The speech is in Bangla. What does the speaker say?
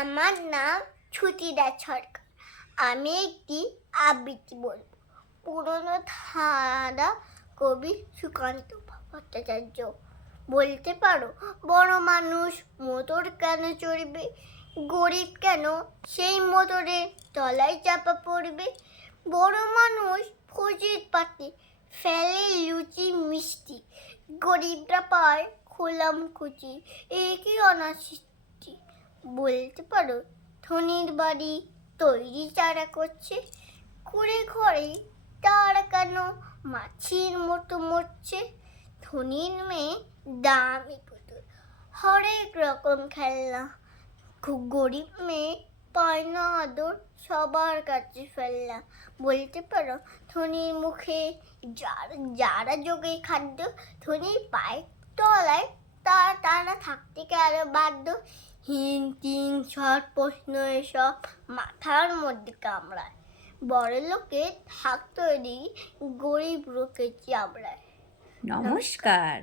আমার নাম ছুটিদা সরকার। আমি একটি আবৃত্তি বলবো। পুরনো ধারা কবি সুকান্ত ভট্টাচার্য। বলতে পারো, বড় মানুষ মোটর কেন চড়বে, গরিব কেন সেই মোটরের তলায় চাপা পড়বে। বড় মানুষ ফজির পাতে ফেলে লুচি মিষ্টি, গরিবরা পায় খোলাম খুচি, একই অনাসৃষ্টি। বলতে পারো, ধনির বাড়ি তৈরি যারা করছে, কুড়ে ঘরে তারা কেন মাছির মতো মরছে। ধনির মেয়ে দামি পুতুল, হরেক রকম খেলনা, খুব গরিব মেয়ে পায় না আদর, সবার কাছে ফেলনা। বলতে পারো, ধনির মুখে যারা যোগে খাদ্য, ধনির পায়ের তলায় তারা থাকতে কেন বাধ্য। হিন তিন শর্ট প্রশ্ন এসব মাথার মধ্যে কামড়ায়, বড় লোকের থাক তৈরি, গরিব লোকের চামড়ায়। নমস্কার।